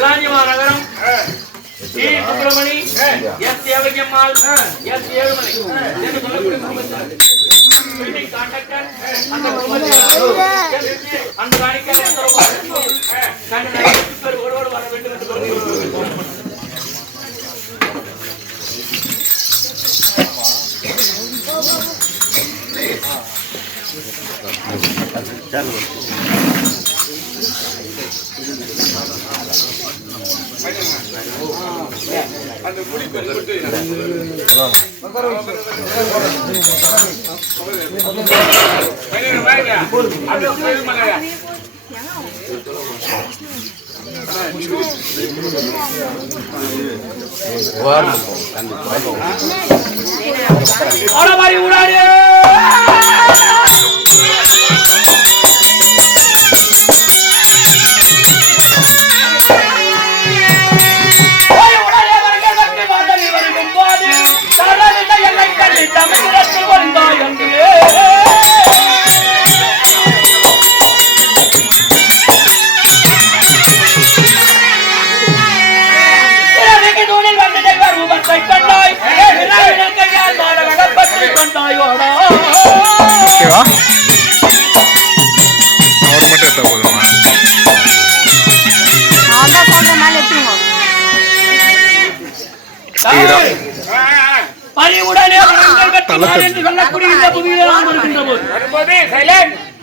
நகரம் Subramani S தேவகியம்மாள் S Ezhumalai என்று சொல்லக்கூடிய அந்த காணிக்கை ஓடோடு வர வேண்டும் என்று சொல்லுங்கள். அந்த குடி பெருட்டு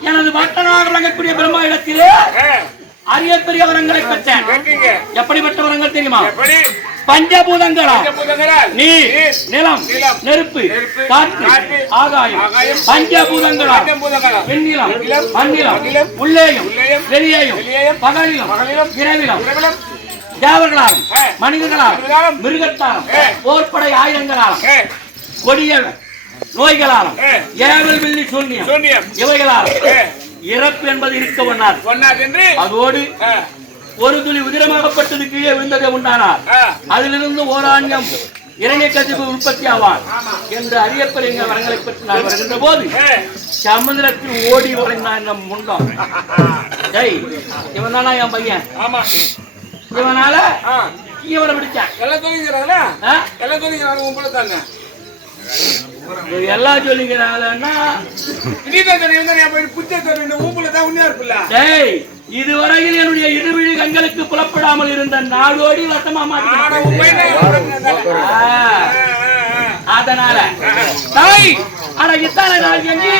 எனது மட்டனாக விளங்கக்கூடிய பிரம்மா இடத்திலே அரிய பெரிய வரங்களை பெற்றேன். எப்படிப்பட்ட வரங்கள் தெரியுமா? பஞ்சபூதங்களா நீர், நிலம், நெருப்பு, காற்று, ஆகாயம். பஞ்சபூதங்களா வெண்ணிலம், மண்ணிலம், உள்ளேயும் வெளியேயும், பகலிலும் இரவிலும், தேவர்களாலும் மனிதர்களாலும் மிருகத்தாலும் போர்ப்படை ஆயுதங்களாலும் கொடிய நோய்களாலும் ஏவல் வெள்ளி சூன்யம் இவைகளாலும் இறப்பு என்பது இருக்க ஒண்ணாது என்று அதோடு ஒரு துளி உதிரமாகப்பட்டது கீழே விழுந்ததை உண்டானார். அதிலிருந்து ஓராண்யம் இரணை கதிப்பு உற்பத்தி ஆவார் என்று அறியப்பெறுகிற வரங்களை பற்றி நான் வருகின்ற போது சமுதிரத்தில் ஓடி வரைந்தான் முண்டம். இவன் தானா என் பையன்? இவனால இவனை பிடிச்சான். எல்லாம் சொல்லிக்கிறாங்களா? எல்லாம் சொல்லிக்கிறாங்க. உங்களை தாங்க எல்லாம் சொல்லிக்கிறாங்கன்னா இதுவரையில் என்னுடைய இருவிழி கண்களுக்கு புலப்படாமல் இருந்த நாடோடி வசமா அதனால தாய் ஆனா இத்தனை நாள் எங்கே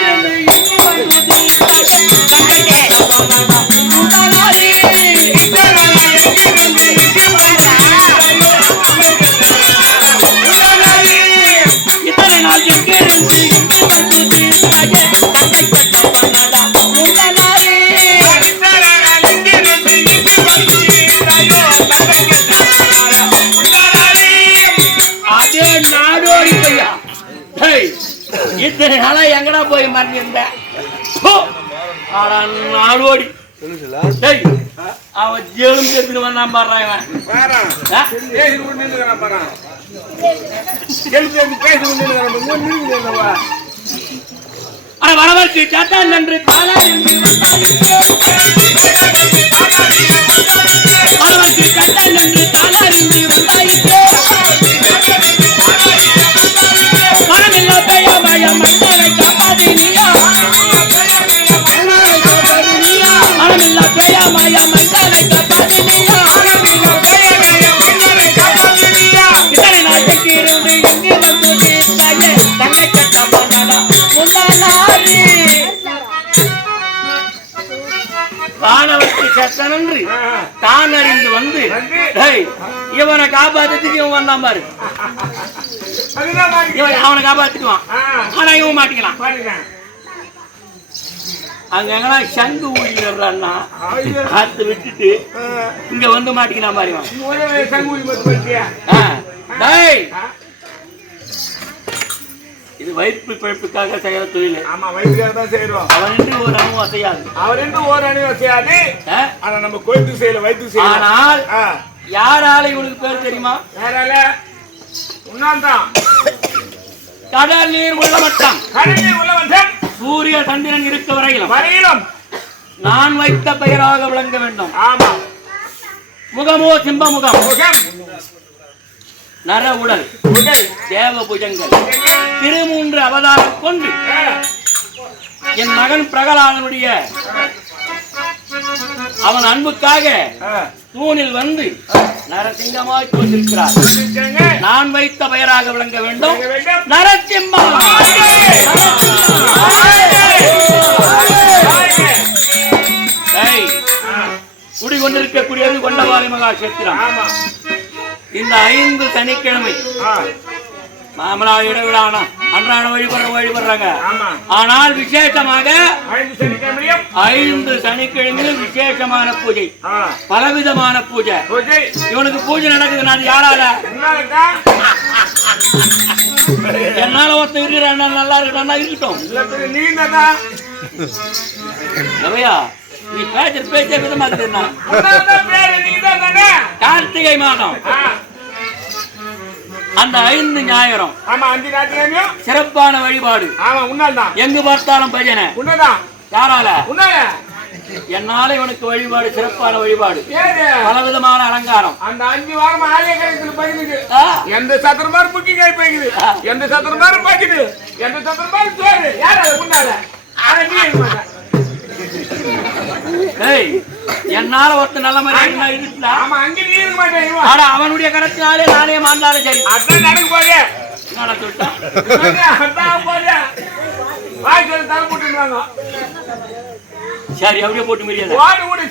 இத்தனை நாளா எங்கடா போய் மறந்திருந்த நாடோடி அவன் ஜெலும் சேர்த்துட்டு வந்தான் பாடுறான். வரவர்க்கு சாத்தான் நன்று வரவர்க்கு சாத்தான் நன்று தாளார் என்று வந்தாயிற்றே மனமில்லா பெயமாய மக்களை காப்பாதி நீயா மனமில்லா பெயமாய மக்களை காப்பாதி நீயா இவனை காப்பாத்துறதுக்கு இவன் வந்தான் பாரு. அவனை காப்பாத்திக்குவான். ஆனா இவன் மாட்டிக்கலாம். அங்க எங்கன்னா சங்கு ஊழியர்றான்னா காத்து விட்டுட்டு இங்க வந்து மாட்டிக்கலாம் பாரு. இது வயிற்று பிழைப்புக்காக செய்யற தொழில். ஆமா, வயிற்றுக்காக தான் செய்யறோம். அவர் என்று ஒரு அணு அசையாது. அவர் என்று ஒரு அணு அசையாது. ஆனா நம்ம கோயிலுக்கு செய்யல, வயிற்று செய்யல. ஆனால் யாரால இவனுக்கு பேர் தெரியுமா? யாரால? உன்னால் தான். கடல் நீர் உள்ள மட்டம். கடல் நீர் உள்ள மட்டம். சூரிய சந்திரன் இருக்க வரையிலும் நான் வைத்த பெயராக விளங்க வேண்டும். ஆமா. முகமோ சிம்ப முகம். முகம். நர உடல். தேவ புஜங்கள். திருமூன்று அவதாரம் கொண்டு என் மகன் பிரகலாதனுடைய அவன் அன்புக்காக தூணில் வந்து நரசிங்கமாய் கொண்டிருக்கிறார். நான் வைத்த பெயராக விளங்க வேண்டும் நரசிம்மா. குடிகொண்டிருக்கக்கூடியது கொண்டவாளி மகாசேத்திரம். இந்த 5 சனிக்கிழமை மாமலா இடவிழானா அன்றாட வழிபடுறாங்க. ஆனால் விசேஷமாக 5 சனிக்கிழமையில் விசேஷமான பூஜை, பலவிதமான பூஜை. இவனுக்கு பூஜை நடக்குது. நான் யாரால? என்னால ஒருத்தர் இருக்கிறான், நல்லா இருக்கா இருக்கட்டும். நீ பேச்ச விதமா கார்த்திகை மாதம் அந்த 5 ஞாயிறும் சிறப்பான வழிபாடு. எங்கு பார்த்தாலும் பஜனை. யாரால? என்னால இவனுக்கு வழிபாடு, சிறப்பான வழிபாடு, பலவிதமான அலங்காரம். அந்த 5 வாரம் எந்த சத்திரமாரு புக்கி கை போய்க்குது, எந்த சத்திரமாரு பாக்குது, எந்த சத்திரமாரு சோறு. யாரால? முன்னால என்னால ஒருத்த நல்ல மாதிரி அவனுடைய கரத்தினாலே நானே மாண்டாலும் சரி. அதான் நடக்க போதே சரி அப்படியே போட்டு முடியாது. போட்டு போட்டு